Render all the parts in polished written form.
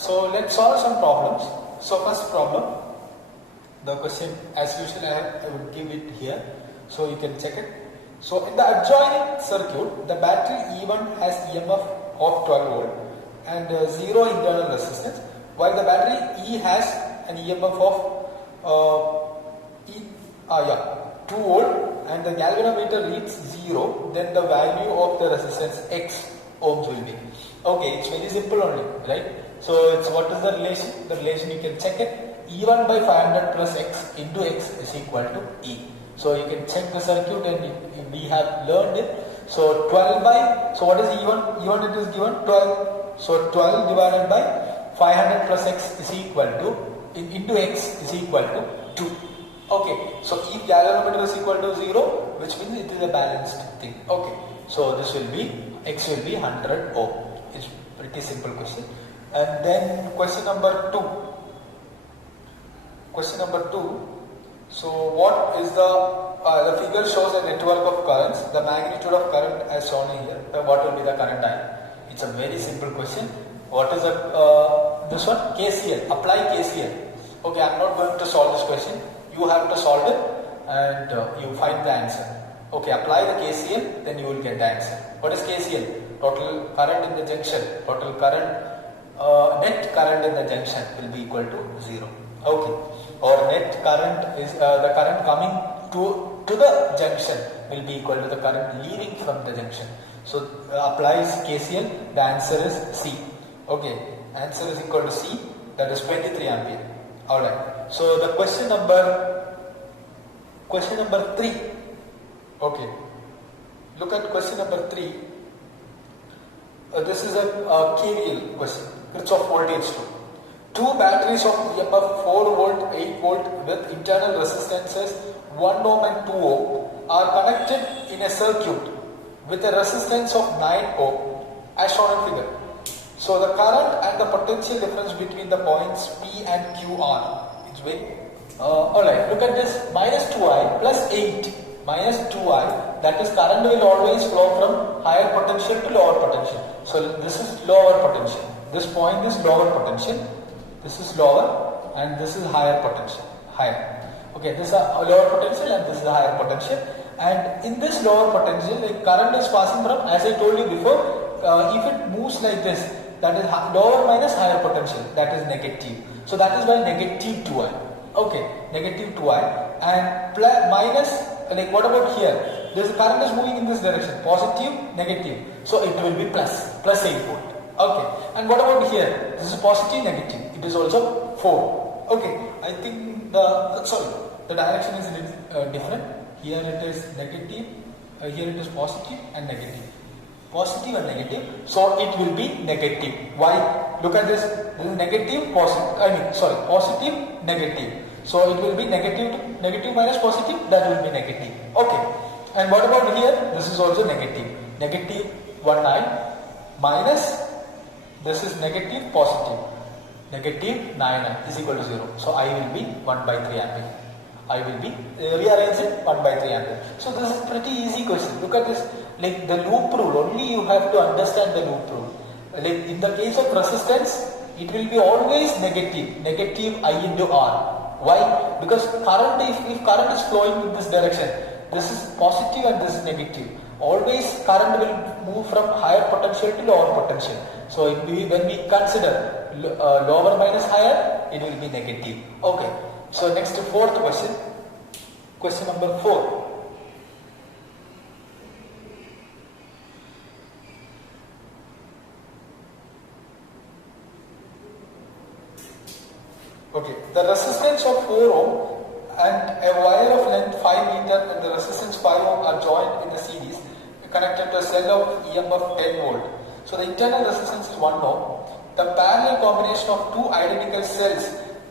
So let's solve some problems. So first problem, the question as usual I would give it here, so you can check it. So in the adjoining circuit, the battery E1 has EMF of 12 volt and 0 internal resistance, while the battery E has an EMF of 2 volt and the galvanometer reads 0, then the value of the resistance X ohms will be. Okay, it's very simple only, right? So it's what is the relation? The relation you can check it. E1 by 500 plus X into X is equal to E. So you can check the circuit and we have learned it. So 12 by, so what is E1? E1 it is given 12. So 12 divided by 500 plus X is equal to, into X is equal to 2. Okay, so if galvanometer is equal to 0, which means it is a balanced thing. Okay, so this will be, X will be 100 ohm. It's pretty simple question. And then question number 2. Question number 2. So what is the figure shows a network of currents. The magnitude of current as shown here. What will be the current I? It's a very simple question. What is this one? KCL. Apply KCL. Okay, I'm not going to solve this question. You have to solve it and you find the answer. Okay, apply the KCL, then you will get the answer. What is KCL? Total current in the junction. Total current, net current in the junction will be equal to 0. Okay, or net current is the current coming to the junction will be equal to the current leaving from the junction. So applies KCL, the answer is C. Okay, answer is equal to C, that is 23 ampere. Alright, so the question number 3. Okay, look at question number 3. This is a KVL question, Kirchhoff voltage law. Two batteries of EMF 4 volt, 8 volt with internal resistances 1 ohm and 2 ohm are connected in a circuit with a resistance of 9 ohm as shown in figure. So the current and the potential difference between the points P and Q are. It's very alright, look at this, minus 2I plus 8 minus 2I, that is current will always flow from higher potential to lower potential. So this is lower potential. This point is lower potential. This is lower and this is higher potential. Higher. Okay, this is a lower potential and this is a higher potential. And in this lower potential, the current is passing from, as I told you before, if it moves like this, that is lower minus higher potential, that is negative. So that is why negative 2I. Okay, negative 2I and minus, like what about here? This current is moving in this direction, positive, negative. So it will be plus 8 volt. Okay, and what about here? This is positive, negative. It is also 4. Okay, I think the direction is different. Here it is negative, here it is positive and negative. Positive and negative, so it will be negative. Why? Look at this. This is negative, positive. Positive, negative. So it will be negative minus positive. That will be negative. Okay. And what about here? This is also negative. Negative 1I minus. This is negative, positive. Negative 9I is equal to 0. So I will be 1 by 3 ampere. I will be rearranged it 1 by 3 ampere. So this is pretty easy question. Look at this. Like the loop rule, only you have to understand the loop rule. Like in the case of resistance, it will be always negative I into R. Why? Because current, if current is flowing in this direction, this is positive and this is negative. Always current will move from higher potential to lower potential. So when we consider lower minus higher, it will be negative. Okay. So next, fourth question. Question number 4. Okay, the resistance of 4 ohm and a wire of length 5 meter and the resistance 5 ohm are joined in the series connected to a cell of EMF 10 volt. So the internal resistance is 1 ohm. The parallel combination of two identical cells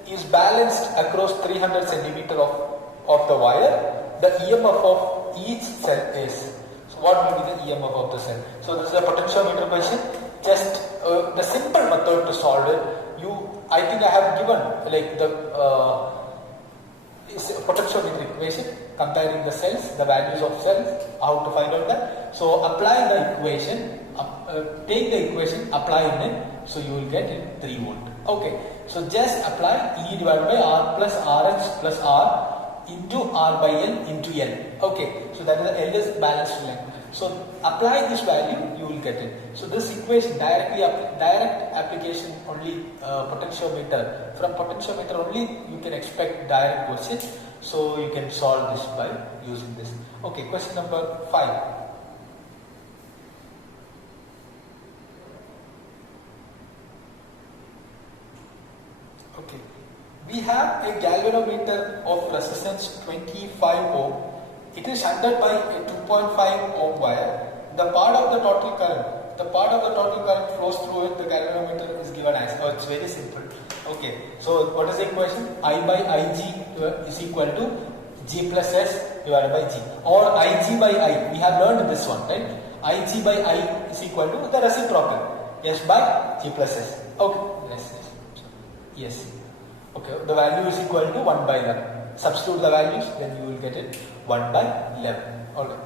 is balanced across 300 centimeter of the wire. The EMF of each cell is. So what will be the EMF of the cell? So this is a potentiometer question. Just the simple method to solve it. I think I have given like the potentiometer equation comparing the cells, the values of cells, how to find out that. So apply the equation, take the equation, apply in it. So you will get it 3 volt. Okay. So just apply E divided by R plus RH plus R into R by L into L. Okay. So that is the L is balanced length. So apply this value, you will get it. So this equation direct application only potentiometer. From potentiometer only you can expect direct question. So you can solve this by using this. Okay, question number 5. Okay, we have a galvanometer of resistance 25 ohm. It is shunted by a 2.5 ohm wire. The part of the total current flows through it. The galvanometer is given as. Oh, it's very simple. Okay. So what is the equation? I by Ig is equal to G plus S divided by G, or Ig by I. We have learned this one, right? Ig by I is equal to the reciprocal. S by G plus S. Okay. Yes. Okay. The value is equal to 1 by 11. Substitute the values, then you will get it 1 by 11. Okay.